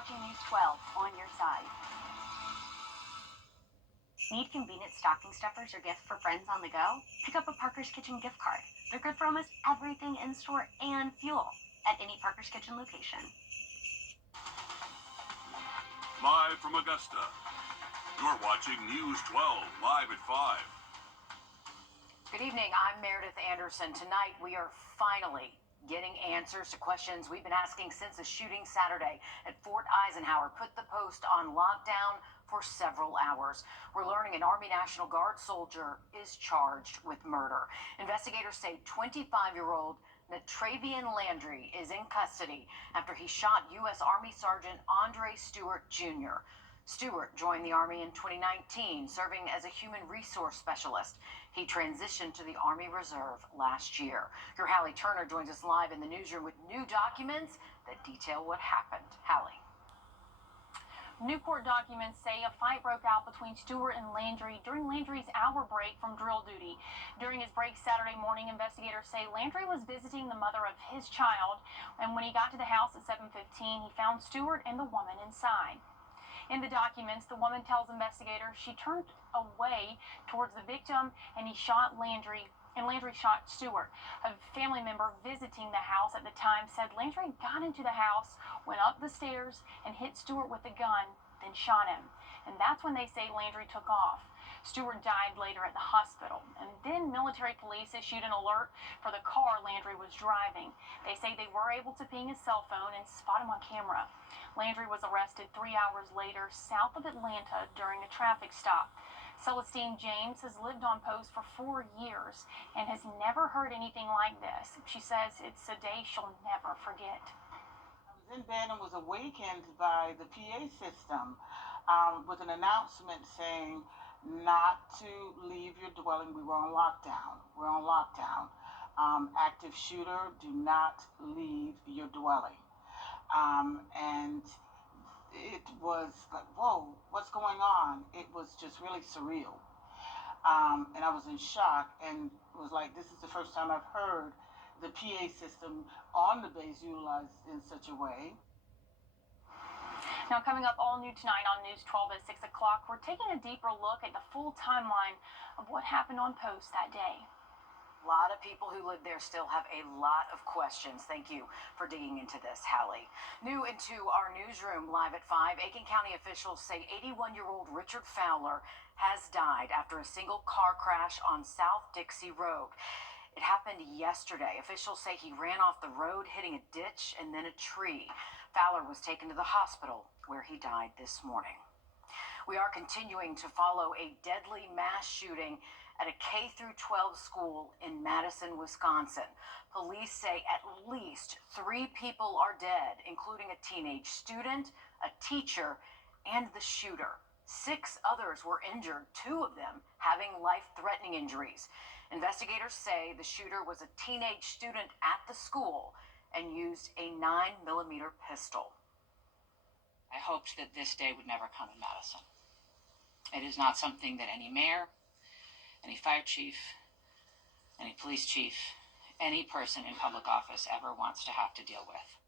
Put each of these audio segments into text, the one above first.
watching News 12 on your side. Need convenient stocking stuffers or gifts for friends on the go? Pick up a Parker's Kitchen gift card. They're good for almost everything in store and fuel at any Parker's Kitchen location. Live from Augusta, you're watching News 12 live at 5. Good evening, I'm Meredith Anderson. Tonight we are finally getting answers to questions we've been asking since the shooting Saturday at Fort Eisenhower put the post on lockdown for several hours. We're learning an Army National Guard soldier is charged with murder. Investigators say 25-year-old Natravian Landry is in custody after he shot U.S. Army Sergeant Andre Stewart Jr. Stewart joined the Army in 2019, serving as a human resource specialist. He transitioned to the Army Reserve last year. Your Hallie Turner joins us live in the newsroom with new documents that detail what happened. Hallie. Newport documents say a fight broke out between Stewart and Landry during Landry's hour break from drill duty. During his break Saturday morning, investigators say Landry was visiting the mother of his child, and when he got to the house at 7:15, he found Stewart and the woman inside. In the documents, the woman tells investigators she turned away towards the victim and he shot Landry, and Landry shot Stewart. A family member visiting the house at the time said Landry got into the house, went up the stairs, and hit Stewart with a gun, then shot him. And that's when they say Landry took off. Stewart died later at the hospital. And then military police issued an alert for the car Landry was driving. They say they were able to ping his cell phone and spot him on camera. Landry was arrested 3 hours later south of Atlanta during a traffic stop. Celestine James has lived on post for 4 years and has never heard anything like this. She says it's a day she'll never forget. I was in bed and was awakened by the PA system with an announcement saying not to leave your dwelling. We were on lockdown. We're on lockdown. Active shooter, do not leave your dwelling. And it was like, whoa, what's going on? It was just really surreal. And I was in shock and was like, this is the first time I've heard the PA system on the base utilized in such a way. Now, coming up all new tonight on News 12 at 6 o'clock, we're taking a deeper look at the full timeline of what happened on post that day. A lot of people who live there still have a lot of questions. Thank you for digging into this, Hallie. New into our newsroom live at 5, Aiken County officials say 81-year-old Richard Fowler has died after a single car crash on South Dixie Road. It happened yesterday. Officials say he ran off the road, hitting a ditch and then a tree. Fowler was taken to the hospital where he died this morning. We are continuing to follow a deadly mass shooting at a K-12 school in Madison, Wisconsin. Police say at least 3 people are dead, including a teenage student, a teacher, and the shooter. 6 others were injured, 2 of them having life-threatening injuries. Investigators say the shooter was a teenage student at the school and used a 9mm pistol. I hoped that this day would never come in Madison. It is not something that any mayor, any fire chief, any police chief, any person in public office ever wants to have to deal with.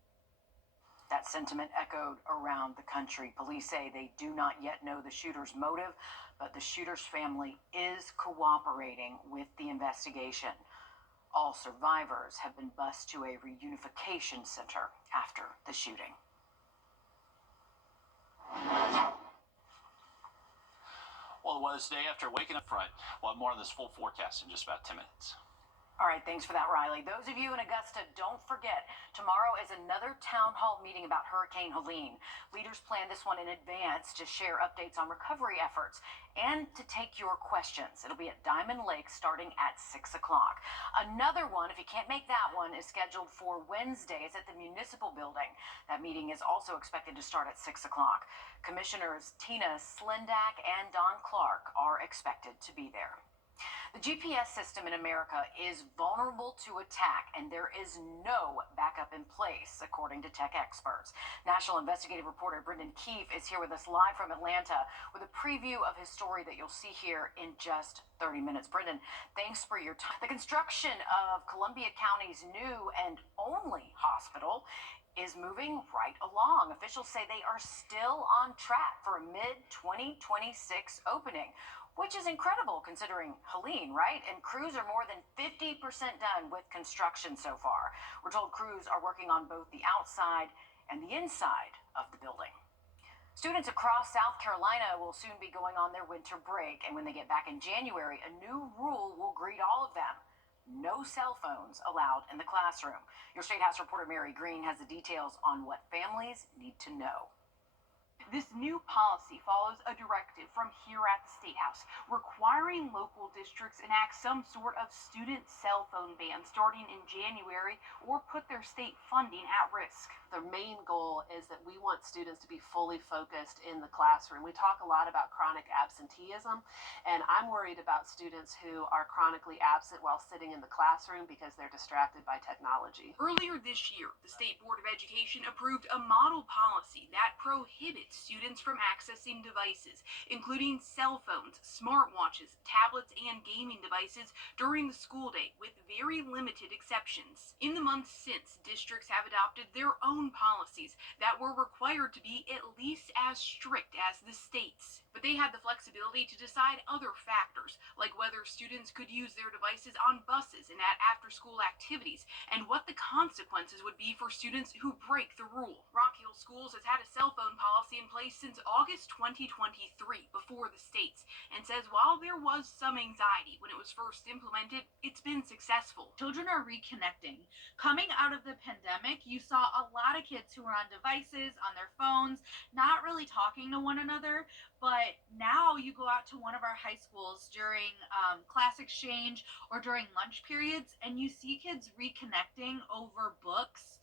That sentiment echoed around the country. Police say they do not yet know the shooter's motive, but the shooter's family is cooperating with the investigation. All survivors have been bused to a reunification center after the shooting. Well, it was day after waking up front. We'll have more on this full forecast in just about 10 minutes. All right, thanks for that, Riley. Those of you in Augusta, don't forget, tomorrow is another town hall meeting about Hurricane Helene. Leaders plan this one in advance to share updates on recovery efforts and to take your questions. It'll be at Diamond Lake starting at 6 o'clock. Another one, if you can't make that one, is scheduled for Wednesday. It's at the Municipal Building. That meeting is also expected to start at 6 o'clock. Commissioners Tina Slindak and Don Clark are expected to be there. The The GPS system in America is vulnerable to attack, and there is no backup in place, according to tech experts. National investigative reporter Brendan Keefe is here with us live from Atlanta with a preview of his story that you'll see here in just 30 minutes. Brendan, thanks for your time. The construction of Columbia County's new and only hospital is moving right along. Officials say they are still on track for a mid-2026 opening, which is incredible considering Helene, right? And crews are more than 50% done with construction so far. We're told crews are working on both the outside and the inside of the building. Students across South Carolina will soon be going on their winter break, and when they get back in January, a new rule will greet all of them. No cell phones allowed in the classroom. Your State House reporter Mary Green has the details on what families need to know. This new policy follows a directive from here at the State House requiring local districts enact some sort of student cell phone ban starting in January or put their state funding at risk. The main goal is that we want students to be fully focused in the classroom. We talk a lot about chronic absenteeism, and I'm worried about students who are chronically absent while sitting in the classroom because they're distracted by technology. Earlier this year, the State Board of Education approved a model policy that prohibits students from accessing devices, including cell phones, smartwatches, tablets, and gaming devices during the school day, with very limited exceptions. In the months since, districts have adopted their own policies that were required to be at least as strict as the state's. But they had the flexibility to decide other factors, like whether students could use their devices on buses and at after-school activities, and what the consequences would be for students who break the rule. Rock Hill Schools has had a cell phone policy in place since August 2023, before the state's, and says while there was some anxiety when it was first implemented, it's been successful. Children are reconnecting. Coming out of the pandemic, you saw a lot of kids who were on devices, on their phones, not really talking to one another. But now you go out to one of our high schools during class exchange or during lunch periods, and you see kids reconnecting over books,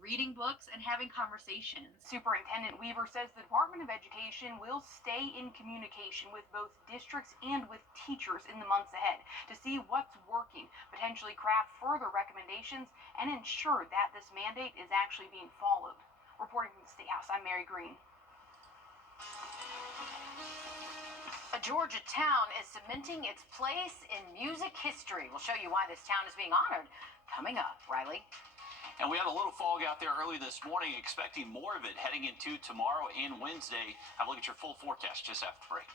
reading books, and having conversations. Superintendent Weaver says the Department of Education will stay in communication with both districts and with teachers in the months ahead to see what's working, potentially craft further recommendations, and ensure that this mandate is actually being followed. Reporting from the State House, I'm Mary Green. A Georgia town is cementing its place in music history. We'll show you why this town is being honored coming up. Riley? And we had a little fog out there early this morning, expecting more of it heading into tomorrow and Wednesday. Have a look at your full forecast just after the break.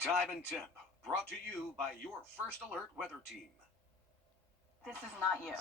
Time and Temp, brought to you by your First Alert weather team. This is not you.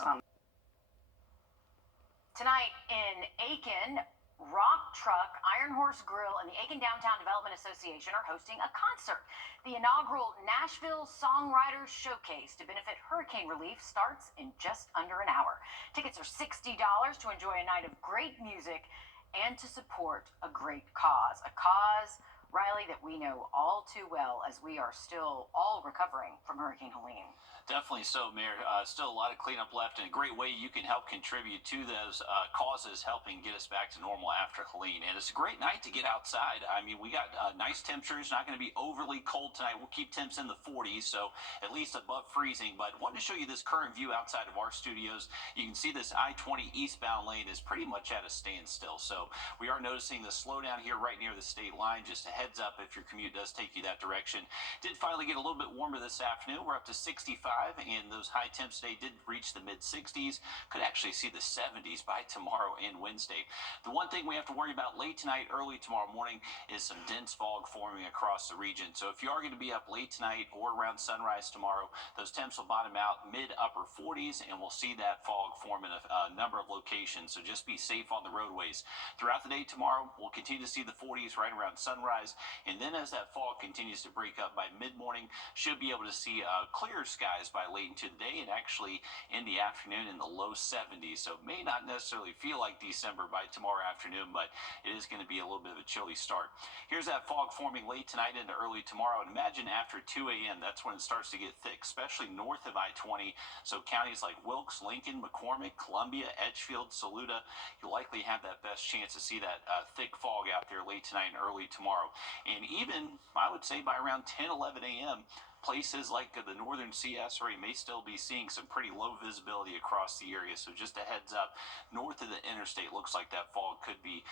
Tonight in Aiken, Rock Truck, Iron Horse Grill, and the Aiken Downtown Development Association are hosting a concert. The inaugural Nashville Songwriters Showcase to benefit hurricane relief starts in just under an hour. Tickets are $60 to enjoy a night of great music and to support a great cause. A cause, Riley, that we know all too well as we are still all recovering from Hurricane Helene. Definitely so, Mayor. Still a lot of cleanup left, and a great way you can help contribute to those causes, helping get us back to normal after Helene. And it's a great night to get outside. I mean, we got nice temperatures, not going to be overly cold tonight. We'll keep temps in the 40s, so at least above freezing. But wanted to show you this current view outside of our studios. You can see this I-20 eastbound lane is pretty much at a standstill. So we are noticing the slowdown here right near the state line. Just a heads up if your commute does take you that direction. Did finally get a little bit warmer this afternoon. We're up to 65. And those high temps today did reach the mid-60s. Could actually see the 70s by tomorrow and Wednesday. The one thing we have to worry about late tonight, early tomorrow morning, is some dense fog forming across the region. So if you are going to be up late tonight or around sunrise tomorrow, those temps will bottom out mid-upper 40s, and we'll see that fog form in a number of locations. So just be safe on the roadways. Throughout the day tomorrow, we'll continue to see the 40s right around sunrise, and then as that fog continues to break up by mid-morning, should be able to see clear skies by late into the day, and actually in the afternoon in the low 70s. So it may not necessarily feel like December by tomorrow afternoon, but it is going to be a little bit of a chilly start. Here's that fog forming late tonight into early tomorrow, and imagine after 2 a.m. that's when it starts to get thick, especially north of I-20. So counties like Wilkes, Lincoln, McCormick, Columbia, Edgefield, Saluda, you'll likely have that best chance to see that thick fog out there late tonight and early tomorrow. And even, I would say, by around 10, 11 a.m., Places like the northern CS area may still be seeing some pretty low visibility across the area. So just a heads up, north of the interstate looks like that fog could be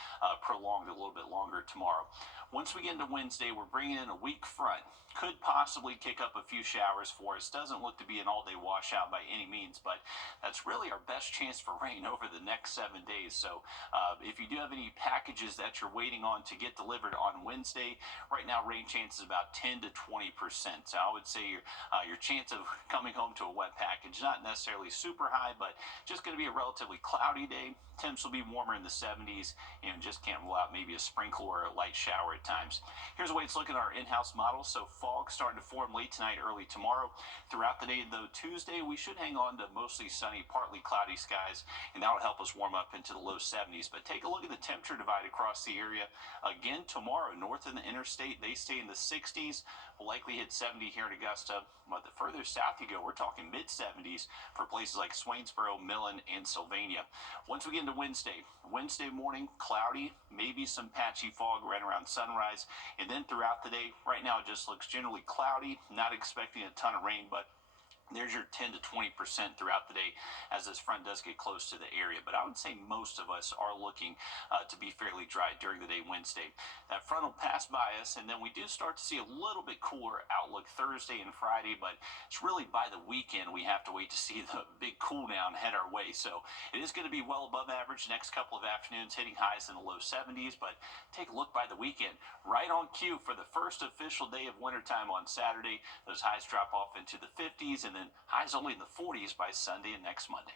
prolonged a little bit longer tomorrow. Once we get into Wednesday, we're bringing in a weak front. Could possibly kick up a few showers for us. Doesn't look to be an all-day washout by any means, but that's really our best chance for rain over the next 7 days. So if you do have any packages that you're waiting on to get delivered on Wednesday, right now rain chance is about 10 to 20%. So I would say your chance of coming home to a wet package, not necessarily super high, but just going to be a relatively cloudy day. Temps will be warmer in the 70s, and just can't rule out maybe a sprinkle or a light shower at times. Here's the way it's looking at our in-house model. So fog starting to form late tonight, early tomorrow. Throughout the day, though, Tuesday, we should hang on to mostly sunny, partly cloudy skies, and that'll help us warm up into the low 70s. But take a look at the temperature divide across the area. Again, tomorrow, north of the interstate, they stay in the 60s. We'll likely hit 70 here in Augusta. But the further south you go, we're talking mid-70s for places like Swainsboro, Millen, and Sylvania. Once we get into Wednesday morning, cloudy, maybe some patchy fog right around sunrise. And then throughout the day, right now it just looks generally cloudy, not expecting a ton of rain, but there's your 10 to 20% throughout the day as this front does get close to the area. But I would say most of us are looking to be fairly dry during the day Wednesday. That front will pass by us, and then we do start to see a little bit cooler outlook Thursday and Friday, but it's really by the weekend we have to wait to see the big cool down head our way. So it is going to be well above average next couple of afternoons, hitting highs in the low 70s, but take a look by the weekend. Right on cue for the first official day of wintertime on Saturday. Those highs drop off into the 50s, and then highs only in the 40s by Sunday and next Monday.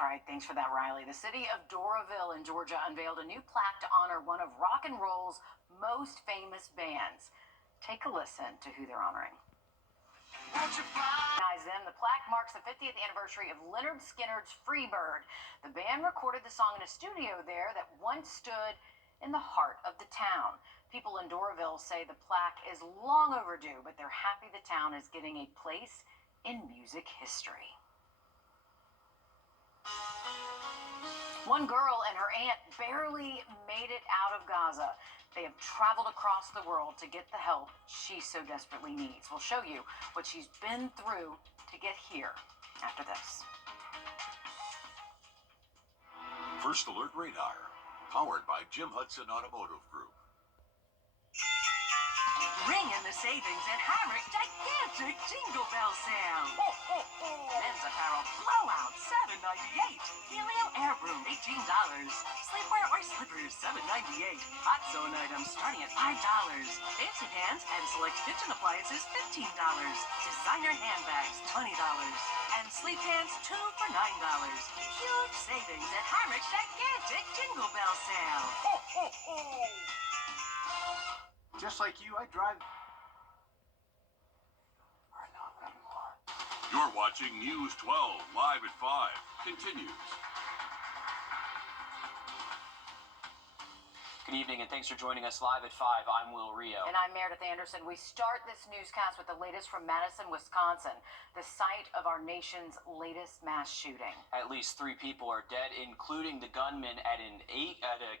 All right, thanks for that, Riley. The city of Wrdw in Georgia unveiled a new plaque to honor one of rock and roll's most famous bands. Take a listen to who they're honoring. The plaque marks the 50th anniversary of Leonard Skinner's Freebird. The band recorded the song in a studio there that once stood in the heart of the town. People in Wrdw say the plaque is long overdue, but they're happy the town is getting a place in music history. One girl and her aunt barely made it out of Gaza. They have traveled across the world to get the help she so desperately needs. We'll show you what she's been through to get here after this. First Alert Radar, powered by Jim Hudson Automotive Group. Ring in the savings at Hamrick gigantic Jingle Bell Sale. Ho, ho, ho. Men's apparel blowout, $7.98. Helium Air Room, $18. Sleepwear or slippers, $7.98. Hot Zone items starting at $5. Fancy pans and select kitchen appliances, $15. Designer handbags, $20. And sleep pans, 2 for $9. Huge savings at Hamrick's gigantic Jingle Bell Sale. Ho, ho, ho. Just like you, I drive. You're watching News 12 live at 5. Continues. Good evening, and thanks for joining us live at 5. I'm Will Rio. And I'm Meredith Anderson. We start this newscast with the latest from Madison, Wisconsin, the site of our nation's latest mass shooting. At least 3 people are dead, including the gunman at a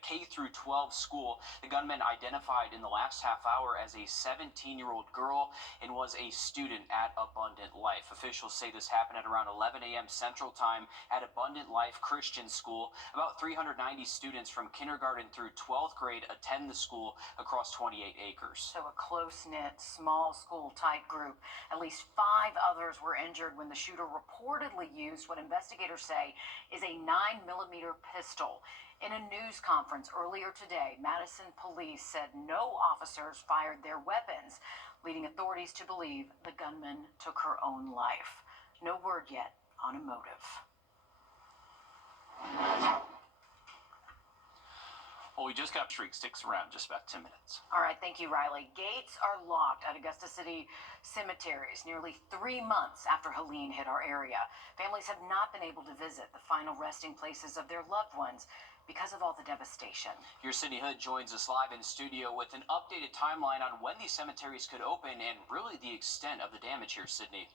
K-12 school. The gunman identified in the last half hour as a 17-year-old girl and was a student at Abundant Life. Officials say this happened at around 11 a.m. Central Time at Abundant Life Christian School. About 390 students from kindergarten through 12th grade attend the school across 28 acres. So a close-knit, small school-type group. At least 5 others were injured when the shooter reportedly used what investigators say is a 9mm pistol. In a news conference earlier today, Madison police said no officers fired their weapons, leading authorities to believe the gunman took her own life. No word yet on a motive. Well, we just got streak. Sticks around just about 10 minutes. All right, thank you, Riley. Gates are locked at Augusta City cemeteries nearly 3 months after Helene hit our area. Families have not been able to visit the final resting places of their loved ones because of all the devastation. Your Sydney Hood joins us live in studio with an updated timeline on when these cemeteries could open and really the extent of the damage here, Sydney.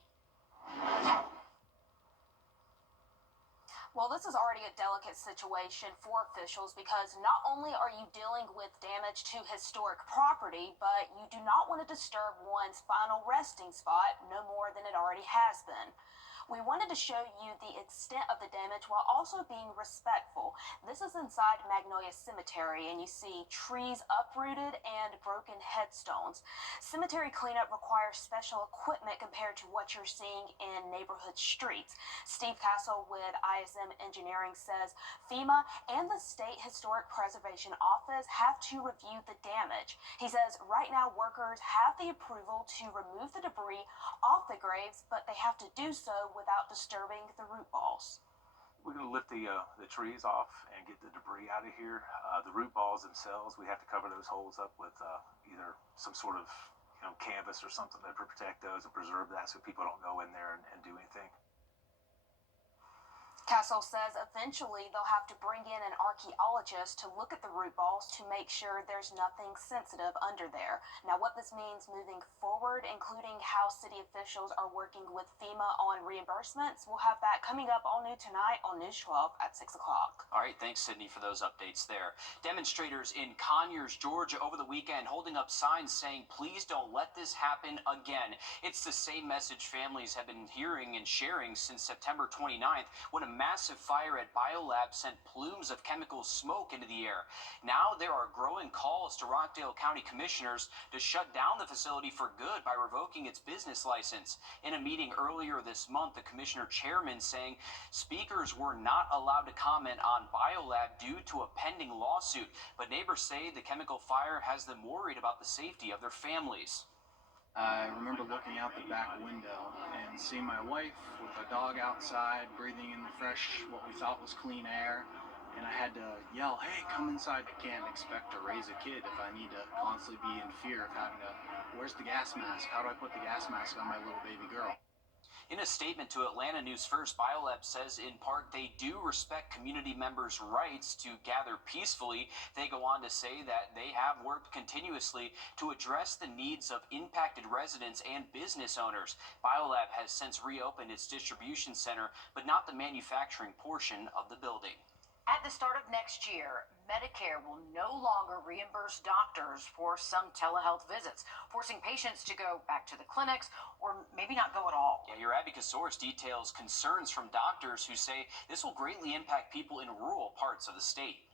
Well, this is already a delicate situation for officials because not only are you dealing with damage to historic property, but you do not want to disturb one's final resting spot no more than it already has been. We wanted to show you the extent of the damage while also being respectful. This is inside Magnolia Cemetery, and you see trees uprooted and broken headstones. Cemetery cleanup requires special equipment compared to what you're seeing in neighborhood streets. Steve Castle with ISM Engineering says FEMA and the State Historic Preservation Office have to review the damage. He says right now workers have the approval to remove the debris off the graves, but they have to do so without disturbing the root balls. We're going to lift the trees off and get the debris out of here. The root balls themselves, we have to cover those holes up with either some sort of canvas or something that protect those and preserve that so people don't go in there and do anything. Castle says eventually they'll have to bring in an archaeologist to look at the root balls to make sure there's nothing sensitive under there. Now, what this means moving forward, including how city officials are working with FEMA on reimbursements, we'll have that coming up all new tonight on News 12 at 6 o'clock. All right, thanks, Sydney, for those updates there. Demonstrators in Conyers, Georgia, over the weekend holding up signs saying, "Please don't let this happen again." It's the same message families have been hearing and sharing since September 29th, when a massive fire at BioLab sent plumes of chemical smoke into the air. Now there are growing calls to Rockdale County commissioners to shut down the facility for good by revoking its business license. In a meeting earlier this month, the commissioner chairman saying speakers were not allowed to comment on BioLab due to a pending lawsuit, but neighbors say the chemical fire has them worried about the safety of their families. I remember looking out the back window and seeing my wife with a dog outside, breathing in the fresh, what we thought was clean air, and I had to yell, "Hey, come inside." I can't expect to raise a kid if I need to constantly be in fear of having to, where's the gas mask? How do I put the gas mask on my little baby girl? In a statement to Atlanta News First, BioLab says in part they do respect community members' rights to gather peacefully. They go on to say that they have worked continuously to address the needs of impacted residents and business owners. BioLab has since reopened its distribution center, but not the manufacturing portion of the building. At the start of next year, Medicare will no longer reimburse doctors for some telehealth visits, forcing patients to go back to the clinics or maybe not go at all. Yeah, your Abby Source details concerns from doctors who say this will greatly impact people in rural parts of the state.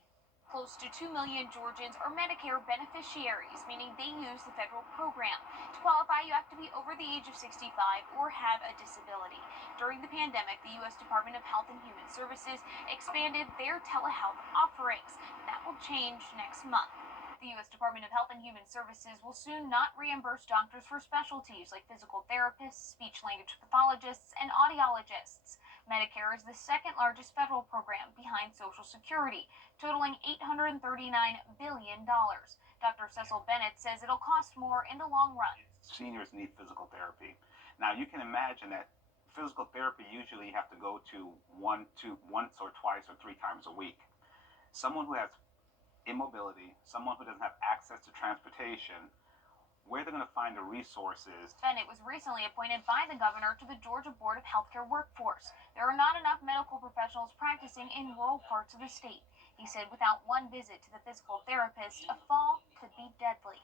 Close to 2 million Georgians are Medicare beneficiaries, meaning they use the federal program. To qualify, you have to be over the age of 65 or have a disability. During the pandemic, the U.S. Department of Health and Human Services expanded their telehealth offerings. That will change next month. The U.S. Department of Health and Human Services will soon not reimburse doctors for specialties like physical therapists, speech-language pathologists, and audiologists. Medicare is the second largest federal program behind Social Security, totaling $839 billion. Dr. Cecil Bennett says it'll cost more in the long run. Seniors need physical therapy. Now, you can imagine that physical therapy usually you have to go to once or twice or 3 times a week. Someone who has immobility, someone who doesn't have access to transportation, where they're going to find the resources. Bennett was recently appointed by the governor to the Georgia Board of Healthcare Workforce. There are not enough medical professionals practicing in rural parts of the state. He said without one visit to the physical therapist, a fall could be deadly.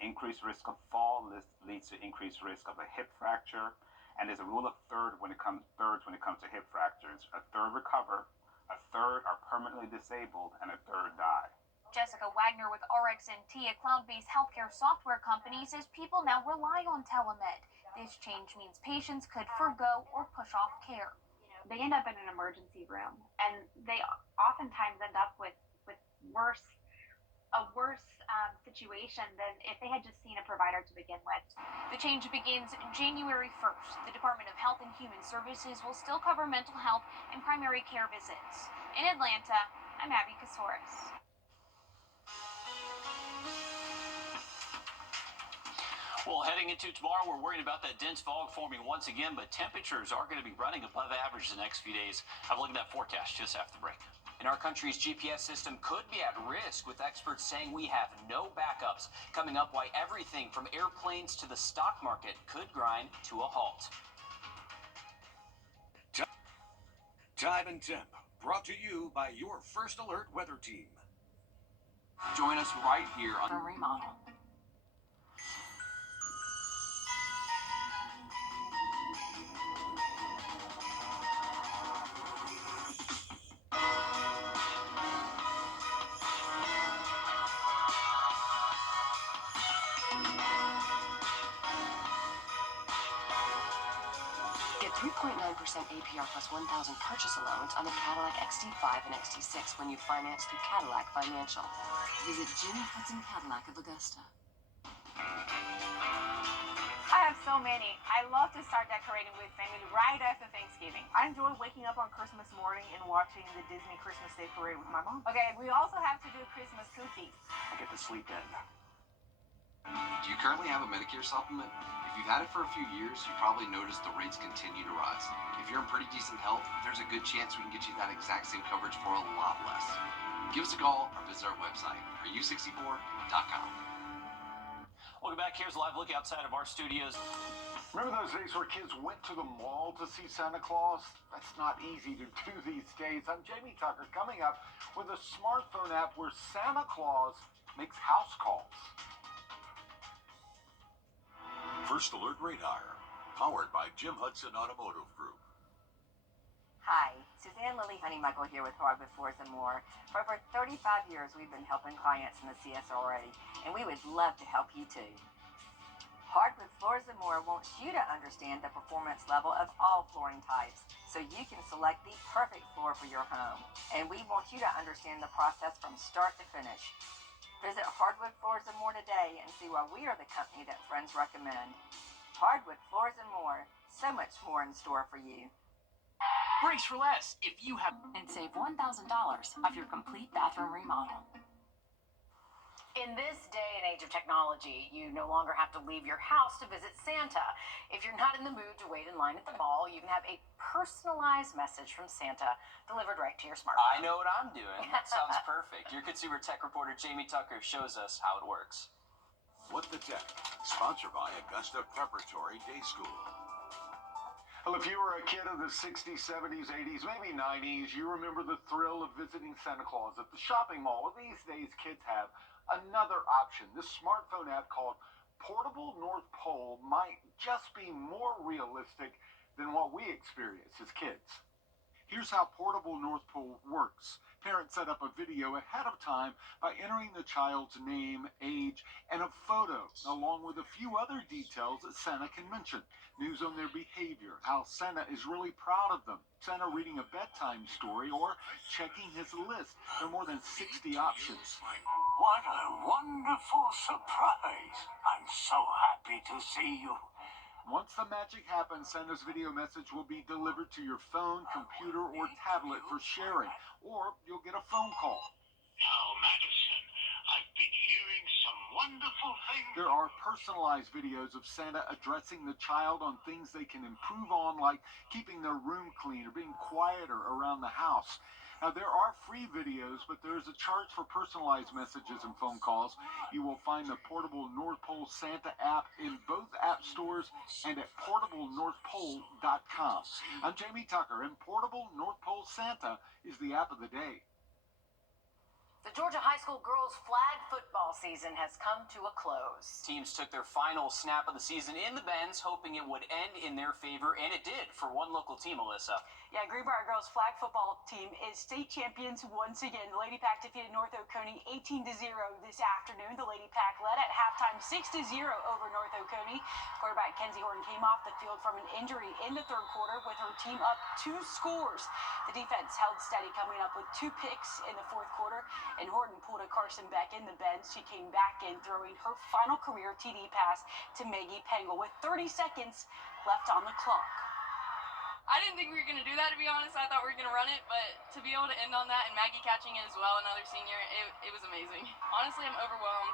Increased risk of fall leads to increased risk of a hip fracture, and there's a rule of thirds when it comes to hip fractures. A third recover, a third are permanently disabled, and a third die. Jessica Wagner with RxNT, a cloud-based healthcare software company, says people now rely on telemed. This change means patients could forgo or push off care. They end up in an emergency room, and they oftentimes end up with a worse situation than if they had just seen a provider to begin with. The change begins January 1st. The Department of Health and Human Services will still cover mental health and primary care visits. In Atlanta, I'm Abby Kasoris. Well, heading into tomorrow, we're worried about that dense fog forming once again, but temperatures are going to be running above average the next few days. Have a look at that forecast just after the break. And our country's GPS system could be at risk, with experts saying we have no backups. Coming up, why everything from airplanes to the stock market could grind to a halt. Time and Temp, brought to you by your First Alert weather team. Join us right here on Remodel. Get 3.9% APR plus 1,000 purchase allowance on the Cadillac XT5 and XT6 when you finance through Cadillac Financial. Visit Jim Hudson Cadillac of Augusta. I have so many. I love to start decorating with family right after Thanksgiving. I enjoy waking up on Christmas morning and watching the Disney Christmas Day Parade with my mom. Okay, we also have to do Christmas cookies. I get to sleep in. Do you currently have a Medicare supplement? If you've had it for a few years, you probably noticed the rates continue to rise. If you're in pretty decent health, there's a good chance we can get you that exact same coverage for a lot less. Give us a call or visit our website, areu64.com. Welcome back. Here's a live look outside of our studios. Remember those days where kids went to the mall to see Santa Claus? That's not easy to do these days. I'm Jamie Tucker, coming up with a smartphone app where Santa Claus makes house calls. First Alert Radar, powered by Jim Hudson Automotive Group. Hi, Suzanne Lily Honeymuckle here with Hardwood Floors & More. For over 35 years, we've been helping clients in the CSRA, and we would love to help you too. Hardwood Floors & More wants you to understand the performance level of all flooring types, so you can select the perfect floor for your home. And we want you to understand the process from start to finish. Visit Hardwood Floors & More today and see why we are the company that friends recommend. Hardwood Floors & More, so much more in store for you. Brace for less if you have... And save $1,000 off your complete bathroom remodel. In this day and age of technology, you no longer have to leave your house to visit Santa. If you're not in the mood to wait in line at the mall, you can have a personalized message from Santa delivered right to your smartphone. I know what I'm doing. That sounds perfect. Your consumer tech reporter Jamie Tucker shows us how it works. What the Tech, sponsored by Augusta Preparatory Day School. Well, if you were a kid of the 60s, 70s, 80s, maybe 90s, you remember the thrill of visiting Santa Claus at the shopping mall. Well, these days, kids have another option. This smartphone app called Portable North Pole might just be more realistic than what we experienced as kids. Here's how Portable North Pole works. Parents set up a video ahead of time by entering the child's name, age, and a photo, along with a few other details that Santa can mention. News on their behavior, how Santa is really proud of them, Santa reading a bedtime story, or checking his list. There are more than 60 options. What a wonderful surprise! I'm so happy to see you. Once the magic happens, Santa's video message will be delivered to your phone, computer, or tablet for sharing, or you'll get a phone call. Now, Madison, I've been hearing some wonderful things. There are personalized videos of Santa addressing the child on things they can improve on, like keeping their room clean or being quieter around the house. Now, there are free videos, but there is a charge for personalized messages and phone calls. You will find the Portable North Pole Santa app in both app stores and at portablenorthpole.com. I'm Jamie Tucker, and Portable North Pole Santa is the app of the day. The Georgia High School girls flag football season has come to a close. Teams took their final snap of the season in the Benz, hoping it would end in their favor, and it did for one local team, Alyssa. Yeah, Greenbrier girls flag football team is state champions once again. The Lady Pack defeated North Oconee 18-0 this afternoon. The Lady Pack led at halftime 6-0 over North Oconee. Quarterback Kenzie Horton came off the field from an injury in the third quarter with her team up 2 scores. The defense held steady, coming up with 2 picks in the fourth quarter, and Horton pulled a Carson Beck in the bench. She came back in, throwing her final career TD pass to Maggie Pengel with 30 seconds left on the clock. I didn't think we were going to do that, to be honest. I thought we were going to run it, but to be able to end on that and Maggie catching it as well, another senior, it was amazing. Honestly, I'm overwhelmed.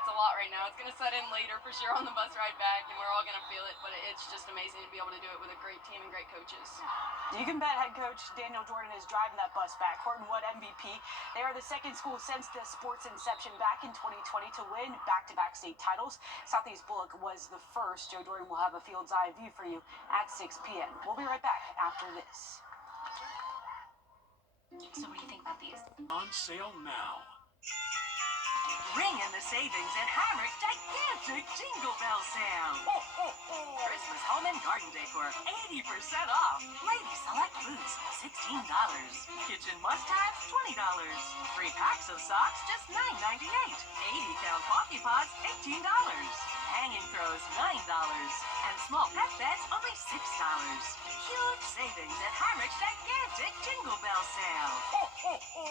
It's a lot right now. It's going to set in later for sure on the bus ride back, and we're all going to feel it, but it's just amazing to be able to do it with a great team and great coaches. You can bet head coach Daniel Jordan is driving that bus back. Horton won MVP. They are the second school since the sport's inception back in 2020 to win back-to-back state titles. Southeast Bullock was the first. Joe Jordan will have a field's eye view for you at 6 p.m. We'll be right back after this. So what do you think about these? On sale now. Ring in the savings at Hamrick Gigantic Jingle Bell Sale. Ho, ho, ho! Christmas home and garden decor, 80% off. Lady select boots, $16. Kitchen must-haves, $20. 3 packs of socks, just $9.98. 80-count coffee pots, $18. Hanging throws, $9. And small pet beds, only $6. Huge savings at Hamrick Gigantic Jingle Bell Sale. Ho, ho, ho!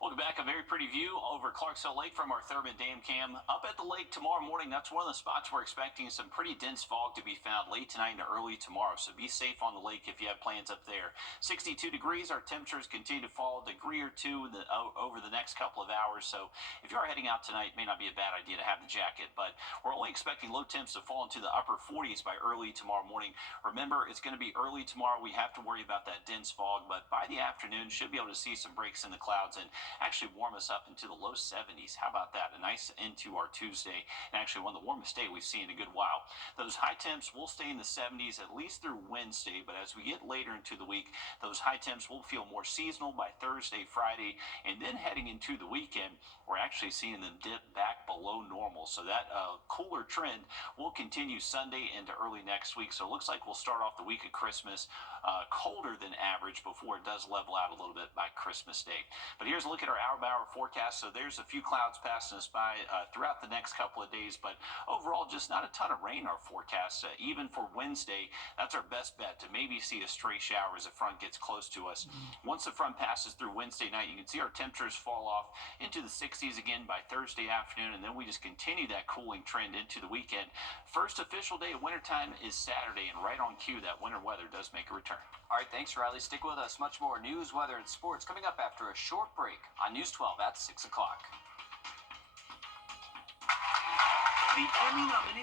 Welcome back. A very pretty view over Clarksville Lake from our Thurman Dam Cam. Up at the lake tomorrow morning, that's one of the spots we're expecting some pretty dense fog to be found late tonight and early tomorrow. So be safe on the lake if you have plans up there. 62 degrees. Our temperatures continue to fall a degree or two over the next couple of hours. So if you are heading out tonight, it may not be a bad idea to have the jacket. But we're only expecting low temps to fall into the upper 40s by early tomorrow morning. Remember, it's going to be early tomorrow. We have to worry about that dense fog. But by the afternoon, should be able to see some breaks in the clouds and actually warm us up into the low 70s. How about that? A nice into our Tuesday, and actually one of the warmest day we've seen in a good while. Those high temps will stay in the 70s at least through Wednesday, but as we get later into the week, those high temps will feel more seasonal by Thursday, Friday, and then heading into the weekend, we're actually seeing them dip back below normal. So that cooler trend will continue Sunday into early next week. So it looks like we'll start off the week of Christmas colder than average before it does level out a little bit by Christmas Day. But here's a look at our hour-by-hour forecast. So there's a few clouds passing us by throughout the next couple of days, but overall just not a ton of rain in our forecast. Even for Wednesday, that's our best bet to maybe see a stray shower as the front gets close to us. Once the front passes through Wednesday night, you can see our temperatures fall off into the 60s again by Thursday afternoon, and then we just continue that cooling trend into the weekend. First official day of wintertime is Saturday, and right on cue, that winter weather does make a return. All right, thanks, Riley. Stick with us. Much more news, weather, and sports coming up after a short break on News 12 at 6 o'clock. The Emmy nominated